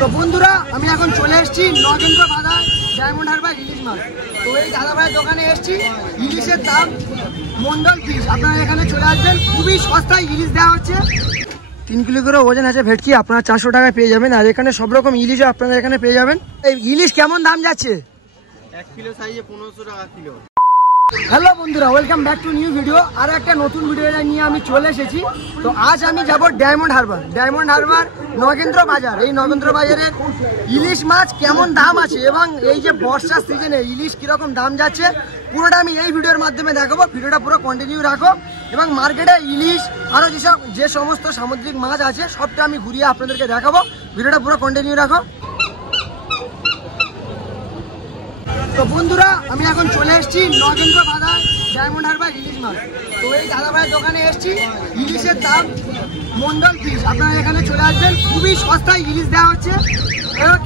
তো বন্ধুরা আমি এখন চলে এসেছি নগেন্দ্র বাজার ডায়মন্ড হারবার ইলিশ মাছ। তো এই দাদা ভাইয়ের দোকানে এসেছি। ইলিশের দাম মন্ডল ফিশ, আপনারা এখানে চলে আসবেন, খুবই সস্তায় ইলিশ দেওয়া হচ্ছে। 3 কিলো করে ওজন আছে ভেটকি, আপনারা 400 টাকায় পেয়ে যাবেন। আর এখানে সব রকম ইলিশও আপনারা এখানে পেয়ে যাবেন। এই ইলিশ কেমন দাম যাচ্ছে? 1 কিলো সাইজে 1500 টাকা কিলো। হ্যালো বন্ধুরা, welcome back to new video. আর একটা নতুন ভিডিও নিয়ে আমি চলে এসেছি। তো আজ আমি যাব ডায়মন্ড হারবার নগেন্দ্র বাজার। এই নগেন্দ্র বাজারে ইলিশ মাছ কেমন দাম আছে এবং এই যে বর্ষার সিজনে ইলিশ কিরকম দাম যাচ্ছে পুরোটা আমি এই ভিডিওর মাধ্যমে দেখাবো। ভিডিওটা পুরো কন্টিনিউ রাখো এবং মার্কেটে ইলিশ আরও যে সমস্ত সামুদ্রিক মাছ আছে সবটা আমি ঘুরিয়ে আপনাদেরকে দেখাবো। ভিডিওটা পুরো কন্টিনিউ রাখো। তো বন্ধুরা আমি এখন চলে এসেছি নগেন্দ্র বাজার ডায়মন্ড হারবার ইলিশ মাছ। তো এই দাদা ভাইয়ের দোকানে এসেছি। ইলিশের দাম মন্ডল ফিশ, আপনারা এখানে চলে আসবেন, খুবই সস্তায় ইলিশ দেওয়া হচ্ছে।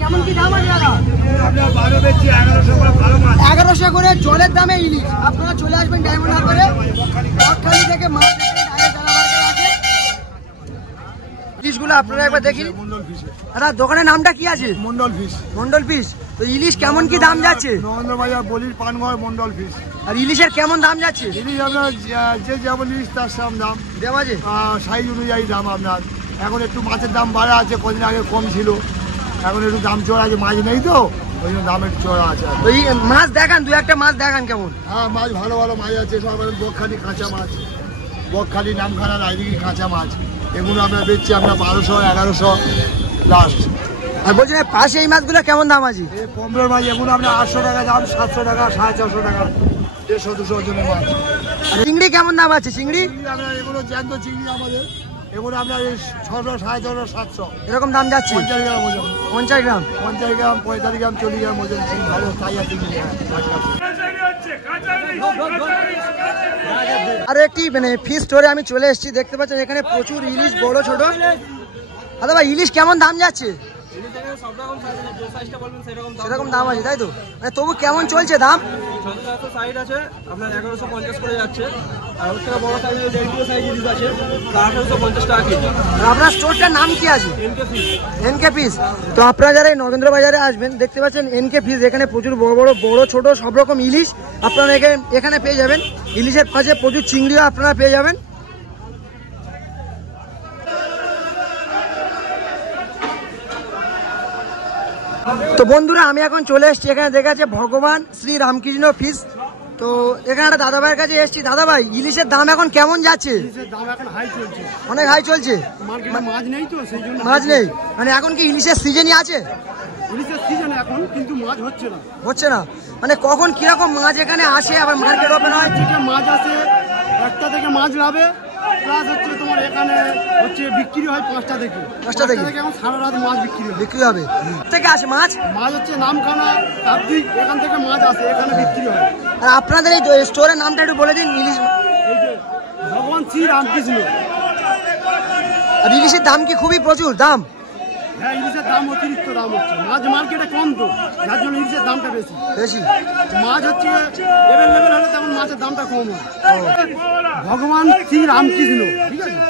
কেমন কি দাম আছে দাদা? 1100 করে জলের দামে ইলিশ। আপনারা চলে আসবেন ডায়মন্ড হারবারে, বকখালি থেকে মাছ আছে। ইলিশগুলো আপনারা একবার দেখি। দাদা দোকানের নামটা কি আছে? মন্ডল ফিশ। মন্ডল ফিশ। তো ইলিশ কেমন কি দাম যাচ্ছে? নগেন্দ্র বাজার বলির পানঘর মন্ডল ফিশ। আর ইলিশের কেমন দাম যাচ্ছে? ইলিশ আপনার যে যেমন ইলিশ তার সেরকম দাম দেওয়া আছে, সাইজ অনুযায়ী দাম আপনার। এখন একটু মাছের দাম বাড়া আছে, কদিন আগে কম ছিল, এখন একটু দাম চড়া আছে, মাছ নেই তো ওই জন্য দাম একটু চড়া আছে। ওই মাছ দেখান, 2-1টা মাছ দেখান কেমন। হ্যাঁ মাছ ভালো ভালো মাছ আছে সব। বকখালি কাঁচা মাছ, বকখালি নামখানা রায়দিঘি কাঁচা মাছ, এগুলো আমরা বেচছি আপনার 1200-1100 লাস্ট। আর বলছি পাশে এই মাছগুলো কেমন দাম আছে? এই পমফ্রেট মাছ এগুলো আপনার 800 টাকা দাম, 700 টাকা, 450 টাকা, 150-200 ওজনের মাছ। আর চিংড়ি কেমন দাম আছে? চিংড়ি আপনার এগুলো জ্যান্ত চিংড়ি আমাদের, এগুলো আপনার 600, 650, 700 এরকম দাম যাচ্ছে। 50 গ্রাম ওজন, 50 গ্রাম, 50 গ্রাম, 45 গ্রাম, 40 গ্রাম ওজন ভালো তাজা চিংড়ি। আর একটি মানে ফিশ স্টোরে আমি চলে এসেছি। দেখতে পাচ্ছেন এখানে প্রচুর ইলিশ, বড় ছোট। দাদা ভাই ইলিশ কেমন দাম যাচ্ছে? সেরকম দাম আছে তাই তো? মানে তবু কেমন চলছে দাম? সাইজ আছে আপনার 1150 করে যাচ্ছে। আর ওর থেকে বড় সাইজ 1.5 কিলো সাইজ ইলিশ আছে 1850 টাকা কেজি। আপনার স্টোরটার নাম কি আছে? NK fish. তো আপনারা যারা এই নগেন্দ্র বাজারে আসবেন দেখতে পাচ্ছেন এনকে ফিশ। এখানে প্রচুর বড় ছোট সব রকম ইলিশ আপনারা এখানে পেয়ে যাবেন। ইলিশের পাশে প্রচুর চিংড়িও আপনারা পেয়ে যাবেন। তো বন্ধুরা আমি এখন চলে এসেছি, এখানে দেখা যাচ্ছে ভগবান শ্রী রামকৃষ্ণ ফিশ। তো এখানে একটা দাদা ভাইয়ের কাছে এসেছি। দাদা ভাই ইলিশের দাম এখন কেমন যাচ্ছে? অনেক হাই চলছে। মাছ নেই মানে এখন কি ইলিশের সিজনই আছে? হচ্ছে না মানে কখন কিরকম মাছ এখানে আসে আবার মার্কেট ওপেন হয়? মাছ আসে 1টা থেকে মাছ লাভে, প্লাস হচ্ছে তোমার এখানে হচ্ছে বিক্রি হয় 5টা থেকে এখন সারা রাত মাছ বিক্রি হবে। থেকে আসে মাছ হচ্ছে নামখানা কার্তিক, এখান থেকে মাছ আসে, এখানে বিক্রি হয়। আর আপনাদের এই স্টোরের নামটা একটু বলে দিন। ইলিশ ভগবান শ্রী রামকৃষ্ণ। আর ইলিশের দাম কি খুবই প্রচুর দাম? হ্যাঁ ইলিশের দাম অতিরিক্ত দাম হচ্ছে, মাছ মার্কেটে কম তো যার জন্য ইলিশের দামটা বেশি। মাছ হচ্ছে লেভেল হলে তেমন মাছের দামটা কম হয়। ভগবান শ্রী রামকৃষ্ণ, ঠিক আছে।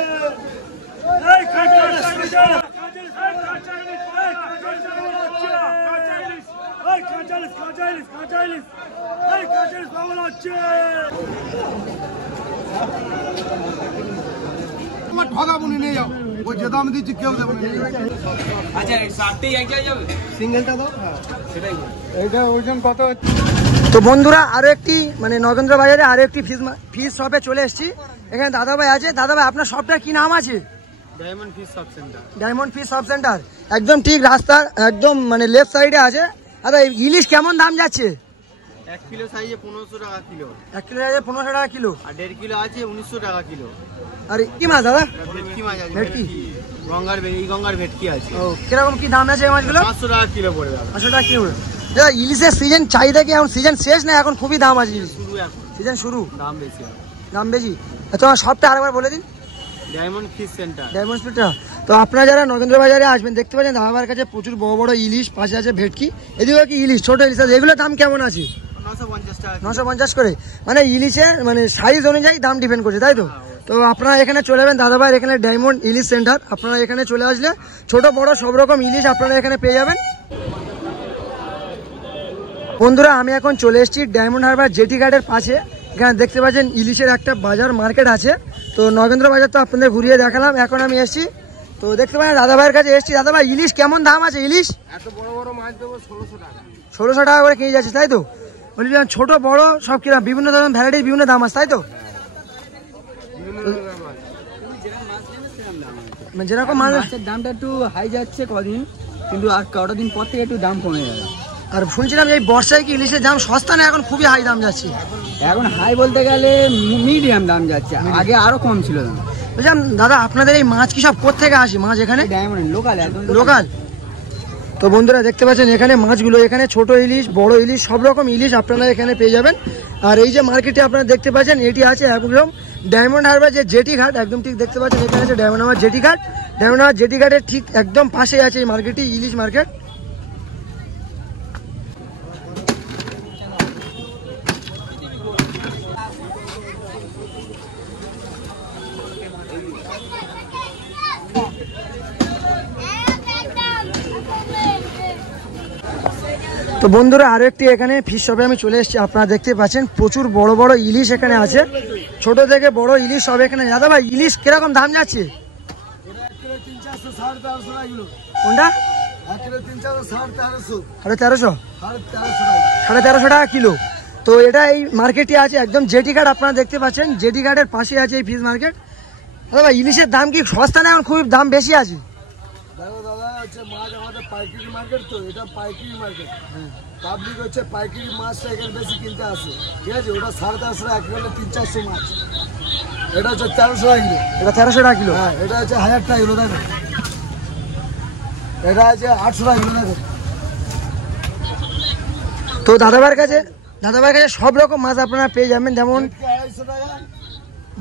ঠগাবনি নিয়ে যাও, ওই যে দাম দিচ্ছি কেউ দেবো না। সিঙ্গেলটা দাও, সেটাই এইটা ওজন কত? তো বন্ধুরা আরো একটি মানে নগেন্দ্র বাজারে আরো একটি ফিশ শপে চলে এসেছি। এখানে দাদা ভাই আছে। দাদা ভাই আপনার শপটার কি নাম আছে? Diamond fish sub centre. Diamond fish sub centre একদম ঠিক রাস্তার একদম মানে লেফট সাইডে আছে। দাদা ইলিশ কেমন দাম যাচ্ছে? 1 কিলো সাইজে 1500 টাকা কিলো। 1 কিলো সাইজে 1500 টাকা কিলো। আর 1.5 কিলো আছে 1900 টাকা কিলো। আর কি মাছ দাদা? ভেটকি মাছ আছে। ভেটকি গঙ্গার ভেটকি আছে। ও কিরকম কি দাম আছে এই মাছগুলো? 500 টাকা কিলো পড়ে যাবে। 500 টাকা কিলো। দাদা ইলিশের সিজন চাহিদা কি এখন সিজন শেষ না এখন খুবই দাম আছে? সিজন শুরু, দাম বেশি। দাম বেশি। তোমার শপটা আরেকবার বলে দিন। Diamond fish centre. Diamond fish. তো আপনারা যারা নগেন্দ্র বাজারে আসবেন দেখতে পাচ্ছেন দাদাবার কাছে প্রচুর বড় ইলিশ, পাশে আছে ভেটকি, এদিকে কি ইলিশ, ছোট ইলিশ আছে। এগুলোর দাম কেমন আছে? 950 টাকা। 950 করে। মানে ইলিশের মানে সাইজ অনুযায়ী দাম ডিপেন্ড করছে তাই তো? তো আপনারা এখানে চলে যাবেন দাদাভাইয়ের এখানে ডায়মন্ড ইলিশ সেন্টার। আপনারা এখানে চলে আসলে ছোট বড় সব রকম ইলিশ আপনারা এখানে পেয়ে যাবেন। বন্ধুরা আমি এখন চলে এসেছি ডায়মন্ড হারবার জেটি ঘাটের পাশে। এখানে দেখতে পাচ্ছেন ইলিশের একটা বাজার মার্কেট আছে। তো নগেন্দ্র বাজার তো আপনাদের ঘুরিয়ে দেখালাম। এখন আমি এসেছি, তো দেখতে পাচ্ছেন দাদাভাইয়ের কাছে এসেছি। দাদাভাই ইলিশ কেমন দাম আছে? ইলিশ এত বড় বড় মাছ দেবো 1600 টাকা। 1600 টাকা করে কিনে যাচ্ছে, তাই তো? বলি ছোট বড় সব কিরকম বিভিন্ন ধরনের ভ্যারাইটির বিভিন্ন দাম আছে, তাই তো? যেরকম মাছের দামটা একটু হাই যাচ্ছে কদিন, কিন্তু আর কটা দিন পর থেকে একটু দাম কমে যাবে। আর শুনছিলাম এই বর্ষায় কি ইলিশের দাম সস্তা না এখন খুবই হাই দাম যাচ্ছে? এখন হাই বলতে গেলে মিডিয়াম দাম যাচ্ছে, আগে আরো কম ছিল দাম। বলছিলাম দাদা আপনাদের এই মাছ কি সব কোত্থেকে আসে মাছ এখানে? Diamond local, local. তো বন্ধুরা দেখতে পাচ্ছেন এখানে মাছগুলো, এখানে ছোট ইলিশ বড় ইলিশ সব রকম ইলিশ আপনারা এখানে পেয়ে যাবেন। আর এই যে মার্কেটে আপনারা দেখতে পাচ্ছেন এটি আছে একদম ডায়মন্ড হারবার যে জেটি ঘাট, একদম ঠিক দেখতে পাচ্ছেন এখানে আছে ডায়মন্ড হারবার জেটি ঘাট। ডায়মন্ড হারবার জেটি ঘাটের ঠিক একদম পাশে আছে এই মার্কেটটি, ইলিশ মার্কেট। তো বন্ধুরা আরো একটি এখানে ফিশ শপে আমি চলে এসেছি। আপনারা দেখতে পাচ্ছেন প্রচুর বড় বড় ইলিশ এখানে আছে, ছোট থেকে বড় ইলিশ সব এখানে। দাদা ভাই ইলিশ কিরকম দাম যাচ্ছে? কোনটা? 1350 1350 টাকা কিলো। তো এটা এই মার্কেটে আছে একদম জেটি ঘাট। আপনারা দেখতে পাচ্ছেন জেটি ঘাটের পাশে আছে এই ফিশ মার্কেট। দাদা ভাই ইলিশের দাম কি সস্তা না এখন খুব দাম বেশি আছে? দাদা হচ্ছে মাছ আমাদের পাইকারি মার্কেট, তো এটা পাইকারি মার্কেট। পাবলিক হচ্ছে পাইকারি মাছটা এখানে বেশি কিনতে আসে, ঠিক আছে? ওটা 1350 টাকা কিলো, 300-400 মাছ। এটা হচ্ছে 1300 টাকা কিলো। এটা 1300 টাকা কিলো। হ্যাঁ, এটা হচ্ছে 1000 টাকা কিলো। দেখো এটা হচ্ছে 800 টাকা কিলো। দেখো তো দাদাভাইয়ের কাছে সব রকম মাছ আপনারা পেয়ে যাবেন। যেমন 250 টাকা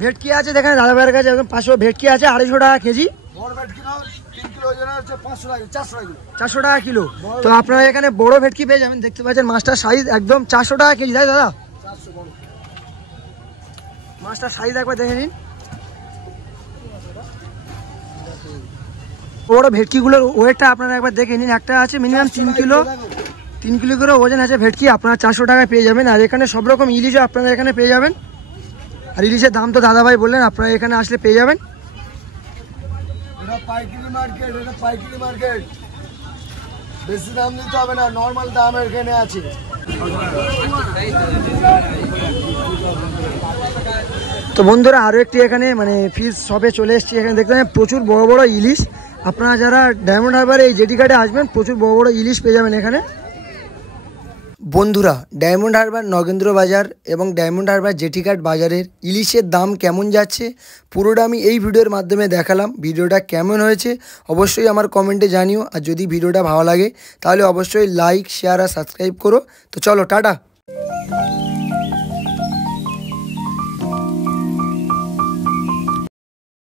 ভেটকি আছে, দেখেন দাদাভাইয়ের কাছে একদম 500 ভেটকি আছে 250 টাকা কেজি। বড় ভেটকি নাও 3 কিলো ওজন হচ্ছে 500 টাকা 400 টাকা কিলো। 400 টাকা কিলো। তো আপনারা এখানে বড় ভেটকি পেয়ে যাবেন। দেখতে পাচ্ছেন মাছটার সাইজ একদম 400 টাকা কেজি, তাই দাদা? 400 বড় মাছটার সাইজ একবার দেখে নিন। বড় ভেটকিগুলোর ওয়েটটা আপনারা একবার দেখে নিন। একটা আছে মিনিমাম 3 কিলো করে ওজন আছে ভেটকি, আপনারা 400 টাকায় পেয়ে যাবেন। আর এখানে সব রকম ইলিশও আপনারা এখানে পেয়ে যাবেন। আর ইলিশের দাম তো দাদাভাই বললেন, আপনারা এখানে আসলে পেয়ে যাবেন। এটা পাইকারি মার্কেট, এটা পাইকারি মার্কেট, বেশি দাম দিতে হবে না, নর্মাল দাম এখানে আছে। তো বন্ধুরা আরও একটি এখানে মানে ফিশ শপে চলে এসেছি। এখানে দেখতে পাচ্ছেন প্রচুর বড় বড় ইলিশ। আপনারা যারা ডায়মন্ড হারবারে এই জেটি ঘাটে আসবেন প্রচুর বড় বড় ইলিশ পেয়ে যাবেন এখানে। বন্ধুরা ডায়মন্ড হারবার নগেন্দ্র বাজার এবং ডায়মন্ড হারবার জেটি ঘাট বাজারের ইলিশের দাম কেমন যাচ্ছে পুরোটা আমি এই ভিডিওর মাধ্যমে দেখালাম। ভিডিওটা কেমন হয়েছে অবশ্যই আমার কমেন্টে জানিও। আর যদি ভিডিওটা ভালো লাগে তাহলে অবশ্যই লাইক শেয়ার আর সাবস্ক্রাইব করো। তো চলো টাটা।